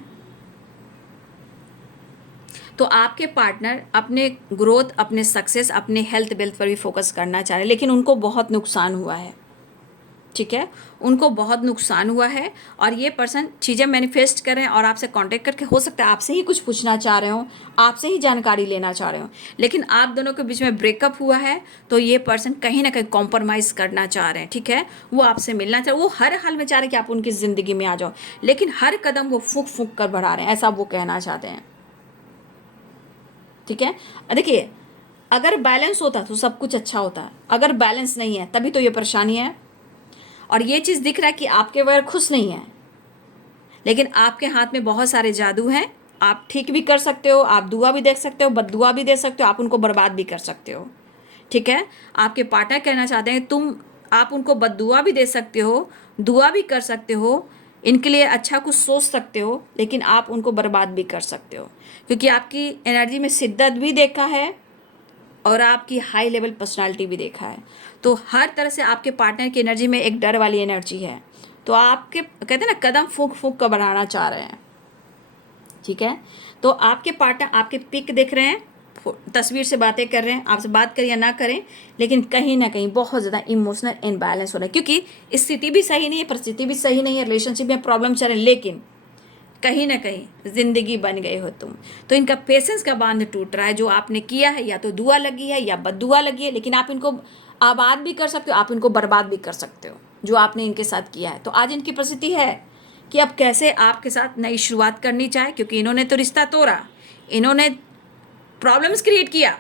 तो आपके पार्टनर अपने ग्रोथ, अपने सक्सेस, अपने हेल्थ वेल्थ पर भी फोकस करना चाह रहे हैं, लेकिन उनको बहुत नुकसान हुआ है, ठीक है, उनको बहुत नुकसान हुआ है। और ये पर्सन चीज़ें मैनिफेस्ट कर रहे हैं और आपसे कांटेक्ट करके, हो सकता है आपसे ही कुछ पूछना चाह रहे हो, आपसे ही जानकारी लेना चाह रहे हो, लेकिन आप दोनों के बीच में ब्रेकअप हुआ है। तो ये पर्सन कहीं ना कहीं कॉम्प्रोमाइज़ करना चाह रहे हैं, ठीक है, वो आपसे मिलना चाह रहे हैं, वो हर हाल में चाह रहे हैं कि आप उनकी ज़िंदगी में आ जाओ, लेकिन हर कदम वो फूंक फूंक कर बढ़ा रहे हैं, ऐसा वो कहना चाहते हैं, ठीक है। देखिए, अगर बैलेंस होता तो सब कुछ अच्छा होता, अगर बैलेंस नहीं है तभी तो ये परेशानी है। और ये चीज़ दिख रहा है कि आपके बगैर खुश नहीं है, लेकिन आपके हाथ में बहुत सारे जादू हैं। आप ठीक भी कर सकते हो, आप दुआ भी दे सकते हो, बददुआ भी दे सकते हो, आप उनको बर्बाद भी कर सकते हो, ठीक है। आपके पार्टनर कहना चाहते हैं आप उनको बददुआ भी दे सकते हो, दुआ भी कर सकते हो, इनके लिए अच्छा कुछ सोच सकते हो, लेकिन आप उनको बर्बाद भी कर सकते हो, क्योंकि आपकी एनर्जी में शिद्दत भी देखा है और आपकी हाई लेवल पर्सनालिटी भी देखा है। तो हर तरह से आपके पार्टनर की एनर्जी में एक डर वाली एनर्जी है। तो आपके कहते हैं ना, कदम फूंक फूंक कर बढ़ाना चाह रहे हैं, ठीक है। तो आपके पार्टनर आपके पिक देख रहे हैं, तस्वीर से बातें कर रहे हैं, आपसे बात करें या ना करें, लेकिन कहीं ना कहीं बहुत ज़्यादा इमोशनल इम्बैलेंस हो रहा है, क्योंकि स्थिति भी सही नहीं है, परिस्थिति भी सही नहीं है, रिलेशनशिप में प्रॉब्लम चल रहे हैं, लेकिन कहीं ना कहीं ज़िंदगी बन गए हो तुम। तो इनका पेशेंस का बांध टूट रहा है। जो आपने किया है, या तो दुआ लगी है या बद्दुआ लगी है, लेकिन आप इनको आबाद भी कर सकते हो, आप इनको बर्बाद भी कर सकते हो, जो आपने इनके साथ किया है। तो आज इनकी परिस्थिति है कि अब कैसे आपके साथ नई शुरुआत करनी चाहे, क्योंकि इन्होंने तो रिश्ता तोड़ा, इन्होंने प्रॉब्लम्स क्रिएट किया।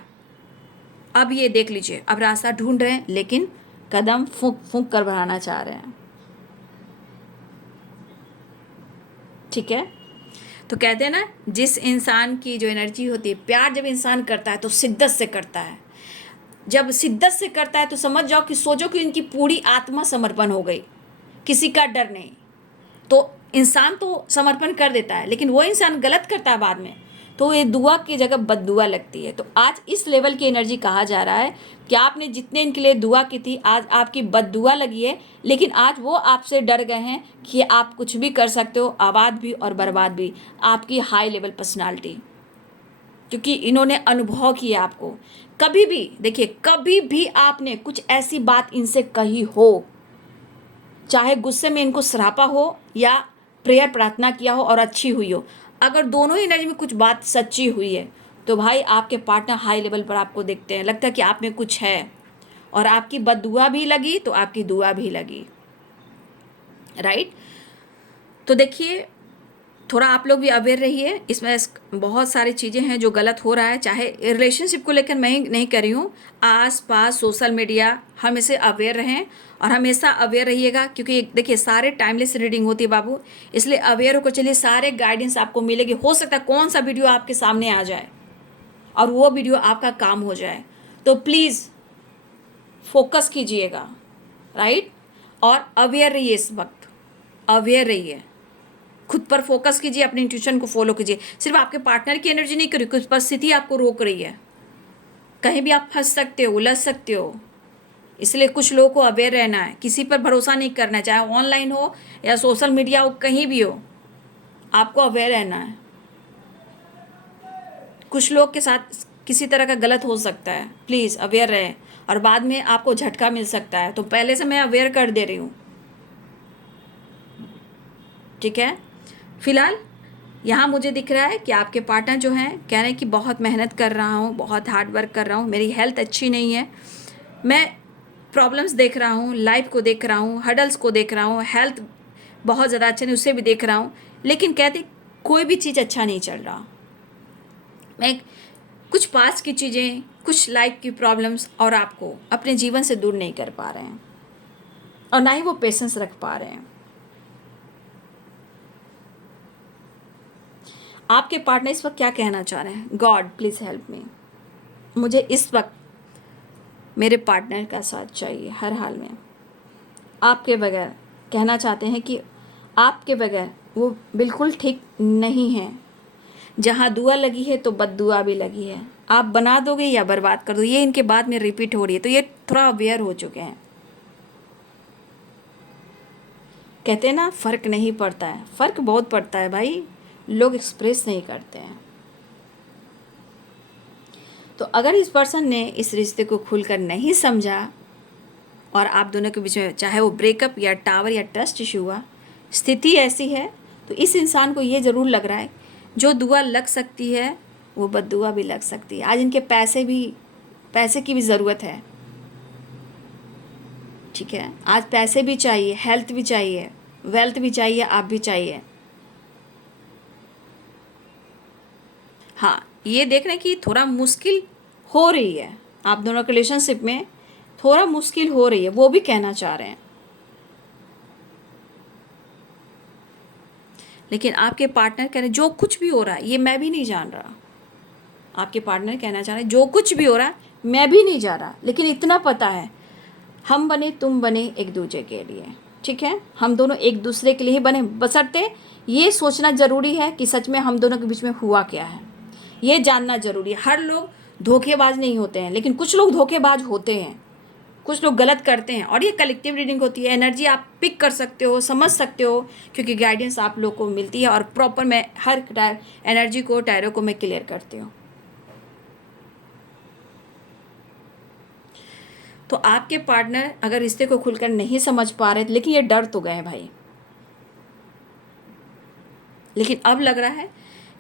अब ये देख लीजिए, अब रास्ता ढूंढ रहे हैं, लेकिन कदम फूंक फूंक कर बढ़ाना चाह रहे हैं, ठीक है। तो कहते हैं ना, जिस इंसान की जो एनर्जी होती है, प्यार जब इंसान करता है तो शिद्दत से करता है। जब शिद्दत से करता है तो समझ जाओ कि सोचो कि इनकी पूरी आत्मा समर्पण हो गई, किसी का डर नहीं। तो इंसान तो समर्पण कर देता है, लेकिन वो इंसान गलत करता है बाद में, तो ये दुआ की जगह बद्दुआ लगती है। तो आज इस लेवल की एनर्जी कहा जा रहा है कि आपने जितने इनके लिए दुआ की थी, आज आपकी बद्दुआ लगी है, लेकिन आज वो आपसे डर गए हैं कि आप कुछ भी कर सकते हो, आबाद भी और बर्बाद भी। आपकी हाई लेवल पर्सनालिटी, क्योंकि इन्होंने अनुभव किया आपको। कभी भी देखिए, कभी भी आपने कुछ ऐसी बात इनसे कही हो, चाहे गुस्से में इनको सरापा हो या प्रेयर प्रार्थना किया हो और अच्छी हुई हो, अगर दोनों ही एनर्जी में कुछ बात सच्ची हुई है, तो भाई आपके पार्टनर हाई लेवल पर आपको देखते हैं, लगता है कि आप में कुछ है, और आपकी बद्दुआ भी लगी तो आपकी दुआ भी लगी, राइट। तो देखिए, थोड़ा आप लोग भी अवेयर रहिए, इसमें बहुत सारी चीज़ें हैं जो गलत हो रहा है, चाहे रिलेशनशिप को लेकर मैं नहीं कर रही हूँ, आस पास सोशल मीडिया, हमेशा अवेयर रहें और हमेशा अवेयर रहिएगा, क्योंकि देखिए सारे टाइमलेस रीडिंग होती है बाबू, इसलिए अवेयर होकर चलिए, सारे गाइडेंस आपको मिलेगी। हो सकता है कौन सा वीडियो आपके सामने आ जाए और वो वीडियो आपका काम हो जाए, तो प्लीज़ फोकस कीजिएगा, राइट। और अवेयर रहिए, इस वक्त अवेयर रहिए, खुद पर फोकस कीजिए, अपने इंट्यूशन को फॉलो कीजिए। सिर्फ आपके पार्टनर की एनर्जी नहीं करी, कुछ परिस्थिति आपको रोक रही है, कहीं भी आप फंस सकते हो, उलझ सकते हो, इसलिए कुछ लोगों को अवेयर रहना है, किसी पर भरोसा नहीं करना है, चाहे ऑनलाइन हो या सोशल मीडिया हो, कहीं भी हो, आपको अवेयर रहना है। कुछ लोग के साथ किसी तरह का गलत हो सकता है, प्लीज़ अवेयर रहें, और बाद में आपको झटका मिल सकता है, तो पहले से मैं अवेयर कर दे रही हूँ, ठीक है। फिलहाल यहाँ मुझे दिख रहा है कि आपके पार्टनर जो हैं कह रहे हैं कि बहुत मेहनत कर रहा हूँ, बहुत हार्ड वर्क कर रहा हूँ, मेरी हेल्थ अच्छी नहीं है, मैं प्रॉब्लम्स देख रहा हूँ, लाइफ को देख रहा हूँ, हडल्स को देख रहा हूँ, हेल्थ बहुत ज़्यादा अच्छा नहीं उसे भी देख रहा हूँ, लेकिन कहते कोई भी चीज़ अच्छा नहीं चल रहा। मैं कुछ पास की चीज़ें, कुछ लाइफ की प्रॉब्लम्स, और आपको अपने जीवन से दूर नहीं कर पा रहे हैं, और ना ही वो पेशेंस रख पा रहे हैं। आपके पार्टनर इस वक्त क्या कहना चाह रहे हैं? गॉड प्लीज़ हेल्प मी, मुझे इस वक्त मेरे पार्टनर का साथ चाहिए हर हाल में, आपके बगैर कहना चाहते हैं कि आपके बगैर वो बिल्कुल ठीक नहीं है। जहाँ दुआ लगी है तो बद्दुआ भी लगी है, आप बना दोगे या बर्बाद कर दो, ये इनके बाद में रिपीट हो रही है। तो ये थोड़ा अवेयर हो चुके हैं। कहते हैं ना, फ़र्क नहीं पड़ता है, फ़र्क बहुत पड़ता है भाई, लोग एक्सप्रेस नहीं करते हैं। तो अगर इस पर्सन ने इस रिश्ते को खुलकर नहीं समझा और आप दोनों के बीच में चाहे वो ब्रेकअप या टावर या ट्रस्ट इशू हुआ, स्थिति ऐसी है, तो इस इंसान को ये ज़रूर लग रहा है जो दुआ लग सकती है वो बद्दुआ भी लग सकती है। आज इनके पैसे की भी ज़रूरत है, ठीक है। आज पैसे भी चाहिए, हेल्थ भी चाहिए, वेल्थ भी चाहिए, आप भी चाहिए। हाँ, ये देख रहे हैं कि थोड़ा मुश्किल हो रही है, आप दोनों के रिलेशनशिप में थोड़ा मुश्किल हो रही है, वो भी कहना चाह रहे हैं। लेकिन आपके पार्टनर कह रहे हैं जो कुछ भी हो रहा है ये मैं भी नहीं जान रहा। आपके पार्टनर कहना चाह रहे हैं जो कुछ भी हो रहा है मैं भी नहीं जा रहा, लेकिन इतना पता है हम बने तुम बने एक दूसरे के लिए, ठीक है। हम दोनों एक दूसरे के लिए ही बने, बशर्ते ये सोचना ज़रूरी है कि सच में हम दोनों के बीच में हुआ क्या है, ये जानना ज़रूरी है। हर लोग धोखेबाज नहीं होते हैं, लेकिन कुछ लोग धोखेबाज होते हैं, कुछ लोग गलत करते हैं। और ये कलेक्टिव रीडिंग होती है, एनर्जी आप पिक कर सकते हो, समझ सकते हो, क्योंकि गाइडेंस आप लोग को मिलती है और प्रॉपर मैं हर एनर्जी को टैरो को मैं क्लियर करती हूँ। तो आपके पार्टनर अगर रिश्ते को खुलकर नहीं समझ पा रहे, लेकिन ये डर तो गए भाई, लेकिन अब लग रहा है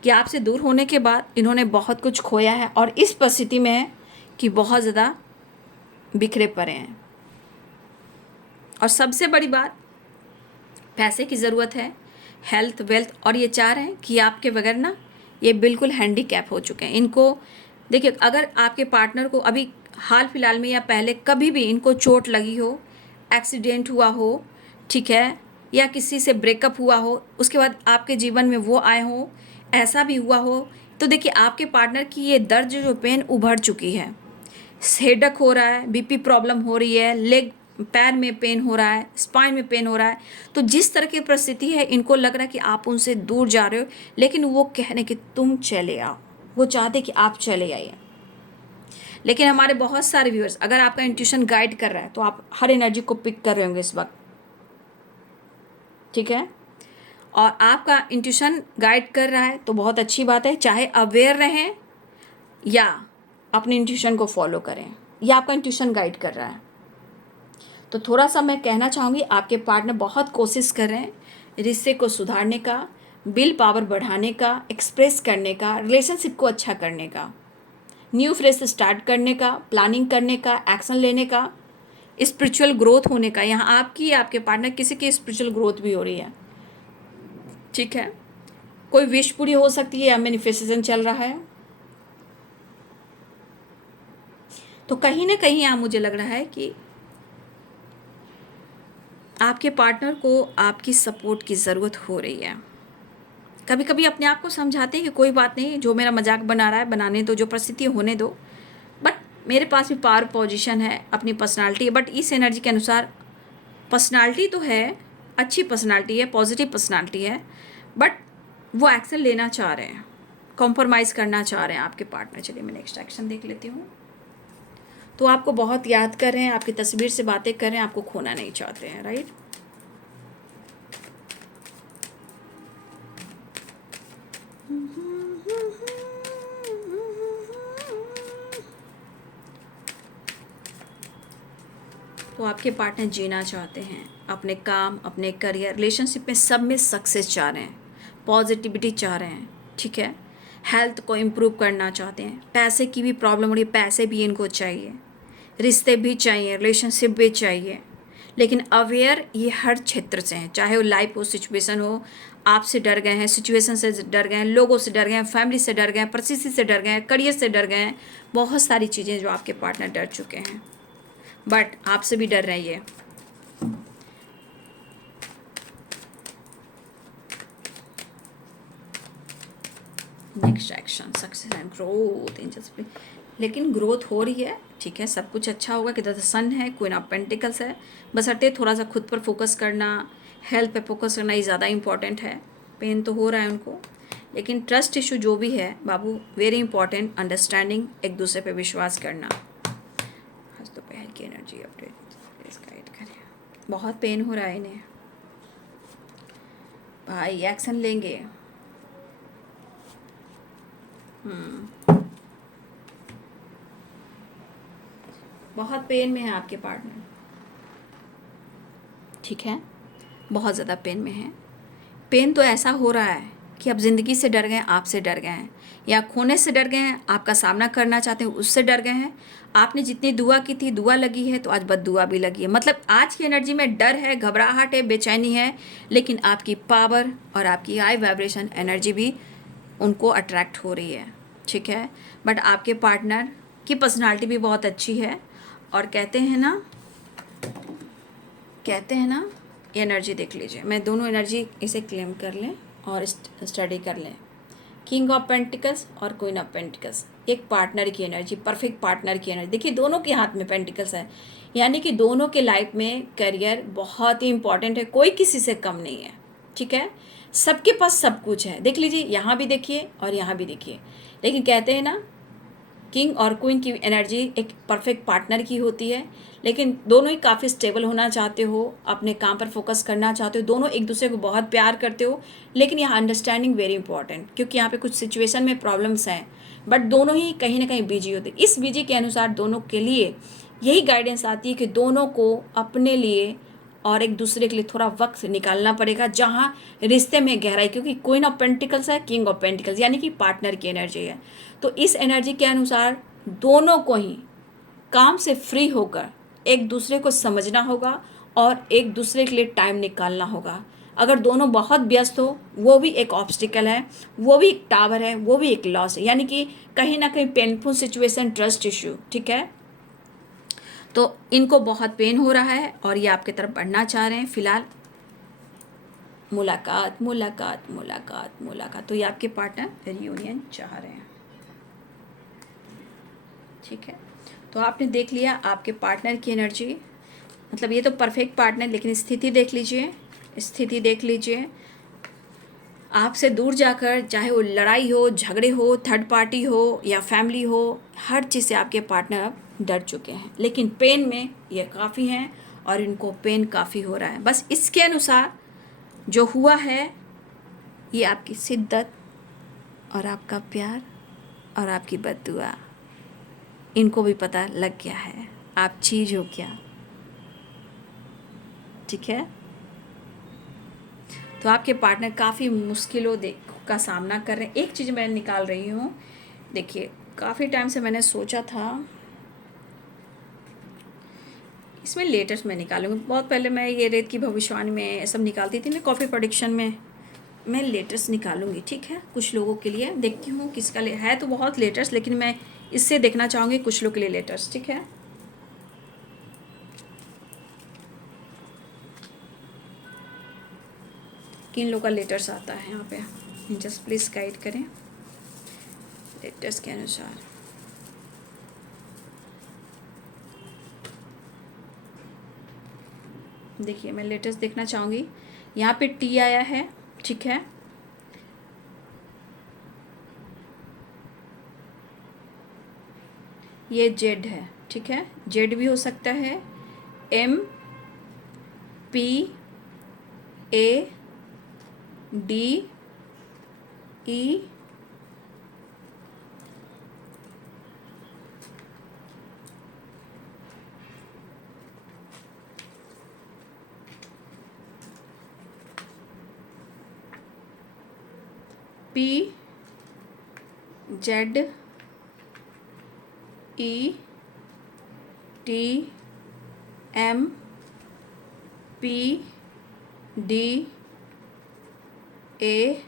कि आपसे दूर होने के बाद इन्होंने बहुत कुछ खोया है और इस परिस्थिति में है कि बहुत ज़्यादा बिखरे पड़े हैं। और सबसे बड़ी बात, पैसे की ज़रूरत है, हेल्थ वेल्थ, और ये चाह रहे हैं कि आपके बगैर ना ये बिल्कुल हैंडीकैप हो चुके हैं। इनको देखिए, अगर आपके पार्टनर को अभी हाल फिलहाल में या पहले कभी भी इनको चोट लगी हो, एक्सीडेंट हुआ हो, ठीक है, या किसी से ब्रेकअप हुआ हो, उसके बाद आपके जीवन में वो आए हों, ऐसा भी हुआ हो, तो देखिए आपके पार्टनर की ये दर्द जो पेन उभर चुकी है। हेडेक हो रहा है, बीपी प्रॉब्लम हो रही है, लेग पैर में पेन हो रहा है, स्पाइन में पेन हो रहा है। तो जिस तरह की परिस्थिति है, इनको लग रहा है कि आप उनसे दूर जा रहे हो, लेकिन वो कह रहे कि तुम चले आओ, वो चाहते कि आप चले आइए। लेकिन हमारे बहुत सारे व्यूअर्स, अगर आपका इंट्यूशन गाइड कर रहा है तो आप हर एनर्जी को पिक कर रहे होंगे इस वक्त, ठीक है। और आपका इंट्यूशन गाइड कर रहा है तो बहुत अच्छी बात है, चाहे अवेयर रहें या अपने इंट्यूशन को फॉलो करें, या आपका इंट्यूशन गाइड कर रहा है। तो थोड़ा सा मैं कहना चाहूँगी, आपके पार्टनर बहुत कोशिश कर रहे हैं रिश्ते को सुधारने का, विल पावर बढ़ाने का, एक्सप्रेस करने का, रिलेशनशिप को अच्छा करने का, न्यू फ्रेश स्टार्ट करने का, प्लानिंग करने का, एक्शन लेने का, स्पिरिचुअल ग्रोथ होने का। यहाँ आपकी, आपके पार्टनर किसी की स्पिरिचुअल ग्रोथ भी हो रही है, ठीक है। कोई विश पूरी हो सकती है या मैनिफेस्टेशन चल रहा है। तो कहीं ना कहीं यहाँ मुझे लग रहा है कि आपके पार्टनर को आपकी सपोर्ट की ज़रूरत हो रही है। कभी कभी अपने आप को समझाते हैं कि कोई बात नहीं, जो मेरा मजाक बना रहा है बनाने दो, जो परिस्थिति होने दो, बट मेरे पास भी पावर पोजीशन है, अपनी पर्सनालिटी है। बट इस एनर्जी के अनुसार पर्सनालिटी तो है, अच्छी पर्सनालिटी है, पॉजिटिव पर्सनालिटी है, बट वो एक्शन लेना चाह रहे हैं, कॉम्प्रोमाइज़ करना चाह रहे हैं आपके पार्टनर। चलिए मैं नेक्स्ट एक्शन देख लेती हूँ। तो आपको बहुत याद कर रहे हैं, आपकी तस्वीर से बातें कर रहे हैं, आपको खोना नहीं चाहते हैं, राइट। तो आपके पार्टनर जीना चाहते हैं, अपने काम, अपने करियर, रिलेशनशिप में सब में सक्सेस चाह रहे हैं, पॉजिटिविटी चाह रहे हैं, ठीक है। हेल्थ को इम्प्रूव करना चाहते हैं, पैसे की भी प्रॉब्लम हो रही है, पैसे भी इनको चाहिए, रिश्ते भी चाहिए, रिलेशनशिप भी चाहिए। लेकिन अवेयर ये हर क्षेत्र से हैं, चाहे वो लाइफ हो, सिचुएशन हो, आपसे डर गए हैं, सिचुएशन से डर गए हैं, लोगों से डर गए हैं, फैमिली से डर गए हैं, परिस्थिति से डर गए हैं, करियर से डर गए हैं, बहुत सारी चीज़ें जो आपके पार्टनर डर चुके हैं, बट आपसे भी डर रही है। Next action, success and growth in just, लेकिन ग्रोथ हो रही है, ठीक है, सब कुछ अच्छा होगा। कि द सन है, क्वीन ऑफ पेंटिकल्स है, बशर्ते थोड़ा सा खुद पर फोकस करना, हेल्थ पे फोकस करना ये ज़्यादा इंपॉर्टेंट है। पेन तो हो रहा है उनको, लेकिन ट्रस्ट इशू जो भी है बाबू, वेरी इंपॉर्टेंट, अंडरस्टैंडिंग, एक दूसरे पे विश्वास करना। आज दोपहर की एनर्जी अपडेट गाइड करें, बहुत पेन हो रहा है इन्हें भाई, एक्शन लेंगे। बहुत पेन में है आपके पार्टनर, ठीक है, बहुत ज़्यादा पेन में है। पेन तो ऐसा हो रहा है कि अब ज़िंदगी से डर गए हैं, आपसे डर गए हैं, या खोने से डर गए हैं, आपका सामना करना चाहते हैं उससे डर गए हैं। आपने जितनी दुआ की थी, दुआ लगी है तो आज बद्दुआ भी लगी है। मतलब आज की एनर्जी में डर है, घबराहट है, बेचैनी है, लेकिन आपकी पावर और आपकी हाई वाइब्रेशन एनर्जी भी उनको अट्रैक्ट हो रही है, ठीक है। बट आपके पार्टनर की पर्सनालिटी भी बहुत अच्छी है, और कहते हैं ना ये एनर्जी देख लीजिए, मैं दोनों एनर्जी इसे क्लेम कर लें और स्टडी कर लें। किंग ऑफ पेंटिकल्स और क्वीन ऑफ पेंटिकल्स, एक पार्टनर की एनर्जी, परफेक्ट पार्टनर की एनर्जी। देखिए दोनों के हाथ में पेंटिकल्स है, यानी कि दोनों के लाइफ में करियर बहुत ही इंपॉर्टेंट है, कोई किसी से कम नहीं है, ठीक है। सबके पास सब कुछ है, देख लीजिए, यहाँ भी देखिए और यहाँ भी देखिए। लेकिन कहते हैं ना, किंग और क्वीन की एनर्जी एक परफेक्ट पार्टनर की होती है, लेकिन दोनों ही काफ़ी स्टेबल होना चाहते हो, अपने काम पर फोकस करना चाहते हो, दोनों एक दूसरे को बहुत प्यार करते हो। लेकिन यहाँ अंडरस्टैंडिंग वेरी इंपॉर्टेंट, क्योंकि यहाँ पे कुछ सिचुएशन में प्रॉब्लम्स हैं, बट दोनों ही कहीं ना कहीं बिजी होते हैं। इस बिजी के अनुसार दोनों के लिए यही गाइडेंस आती है कि दोनों को अपने लिए और एक दूसरे के लिए थोड़ा वक्त निकालना पड़ेगा, जहाँ रिश्ते में गहराई, क्योंकि क्वीन ऑफ पेंटिकल्स है, किंग ऑफ पेंटिकल्स यानी कि पार्टनर की एनर्जी है। तो इस एनर्जी के अनुसार दोनों को ही काम से फ्री होकर एक दूसरे को समझना होगा और एक दूसरे के लिए टाइम निकालना होगा। अगर दोनों बहुत व्यस्त हो, वो भी एक ऑब्स्टिकल है, वो भी एक टावर है, वो भी एक लॉस है, यानी कि कहीं ना कहीं पेनफुल सिचुएशन, ट्रस्ट इशू, ठीक है। तो इनको बहुत पेन हो रहा है और ये आपकी तरफ बढ़ना चाह रहे हैं। फिलहाल मुलाकात मुलाकात मुलाकात मुलाकात, तो ये आपके पार्टनर रियूनियन चाह रहे हैं, ठीक है। तो आपने देख लिया आपके पार्टनर की एनर्जी, मतलब ये तो परफेक्ट पार्टनर, लेकिन स्थिति देख लीजिए, स्थिति देख लीजिए। आपसे दूर जाकर, चाहे वो लड़ाई हो, झगड़े हो, थर्ड पार्टी हो या फैमिली हो, हर चीज़ से आपके पार्टनर अब डर चुके हैं, लेकिन पेन में ये काफ़ी हैं और इनको पेन काफ़ी हो रहा है। बस इसके अनुसार जो हुआ है, ये आपकी शिद्दत और आपका प्यार और आपकी बद्दुआ, इनको भी पता लग गया है आप चीज़ हो क्या, ठीक है। तो आपके पार्टनर काफ़ी मुश्किलों का सामना कर रहे हैं। एक चीज़ मैं निकाल रही हूँ, देखिए काफ़ी टाइम से मैंने सोचा था इसमें लेटेस्ट मैं निकालूंगी। बहुत पहले मैं ये रेत की भविष्यवाणी में सब निकालती थी, मैं कॉफ़ी प्रोडिक्शन में मैं लेटेस्ट निकालूंगी, ठीक है। कुछ लोगों के लिए देखती हूँ किसका है तो बहुत लेटेस्ट, लेकिन मैं इससे देखना चाहूँगी कुछ लोग के लिए लेटेस्ट, ठीक है। किन लोग का लेटेस्ट आता है यहाँ पे, जस्ट प्लीज़ गाइड करें लेटेस्ट के अनुसार। देखिए मैं लेटेस्ट देखना चाहूँगी, यहाँ पे टी आया है, ठीक है। ये जेड है, ठीक है, जेड भी हो सकता है, M P A D E P Z E T M P D A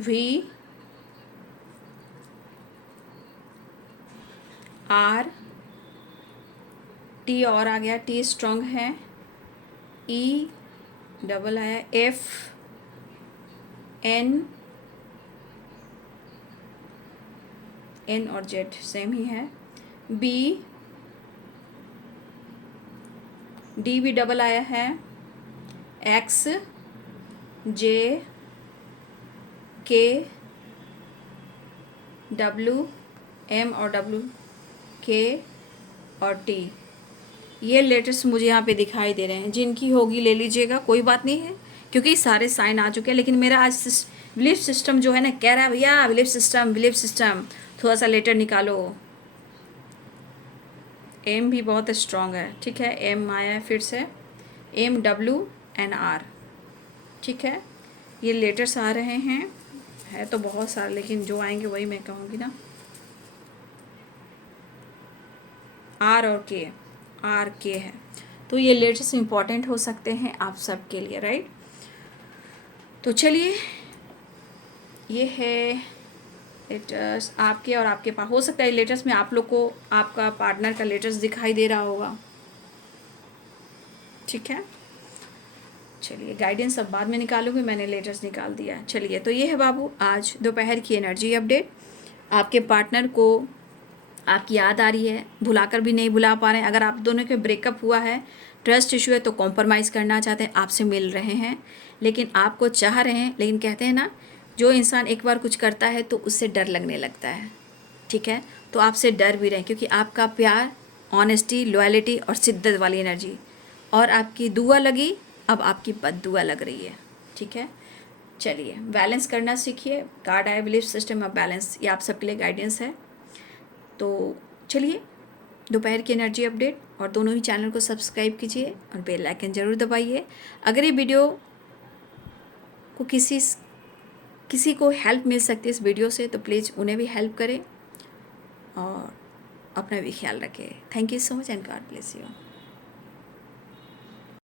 V R, T और आ गया, टी स्ट्रॉन्ग है, ई डबल आया, एफ एन, एन और जेड सेम ही है, बी डी भी डबल आया है, एक्स जे के डब्ल्यू, एम और डब्ल्यू, के और टी, ये लेटेस्ट मुझे यहाँ पे दिखाई दे रहे हैं। जिनकी होगी ले लीजिएगा, कोई बात नहीं है, क्योंकि सारे साइन आ चुके हैं। लेकिन मेरा आज बिलीफ सिस्टम जो है ना, कह रहा है भैया बिलीफ सिस्टम थोड़ा सा लेटर निकालो। एम भी बहुत स्ट्रॉन्ग है, ठीक है। एम आया है फिर से, MWNR, ठीक है। ये लेटर्स आ रहे हैं, है तो बहुत सारे, लेकिन जो आएंगे वही मैं कहूँगी ना। R और K है, तो ये लेटर्स इंपॉर्टेंट हो सकते हैं आप सब के लिए, राइट। तो चलिए, ये है लेटर्स आपके, और आपके पास हो सकता है लेटर्स में आप लोग को आपका पार्टनर का लेटर्स दिखाई दे रहा होगा, ठीक है। चलिए, गाइडेंस अब बाद में निकालूंगी, मैंने लेटर्स निकाल दिया है। चलिए, तो ये है बाबू आज दोपहर की एनर्जी अपडेट। आपके पार्टनर को आपकी याद आ रही है, भुलाकर भी नहीं भुला पा रहे हैं। अगर आप दोनों के ब्रेकअप हुआ है, ट्रस्ट इशू है, तो कॉम्प्रोमाइज़ करना चाहते हैं, आपसे मिल रहे हैं, लेकिन आपको चाह रहे हैं। लेकिन कहते हैं ना, जो इंसान एक बार कुछ करता है तो उससे डर लगने लगता है, ठीक है। तो आपसे डर भी रहे हैं, क्योंकि आपका प्यार, ऑनेस्टी, लॉयल्टी और शिद्दत वाली एनर्जी, और आपकी दुआ लगी, अब आपकी बद्दुआ लग रही है, ठीक है। चलिए, बैलेंस करना सीखिए। Card I believe system of balance, ये आप सबके लिए गाइडेंस है। तो चलिए, दोपहर की एनर्जी अपडेट, और दोनों ही चैनल को सब्सक्राइब कीजिए और बेल आइकन ज़रूर दबाइए। अगर ये वीडियो को किसी को हेल्प मिल सकती है इस वीडियो से, तो प्लीज़ उन्हें भी हेल्प करें और अपना भी ख्याल रखें। Thank you so much and God bless you.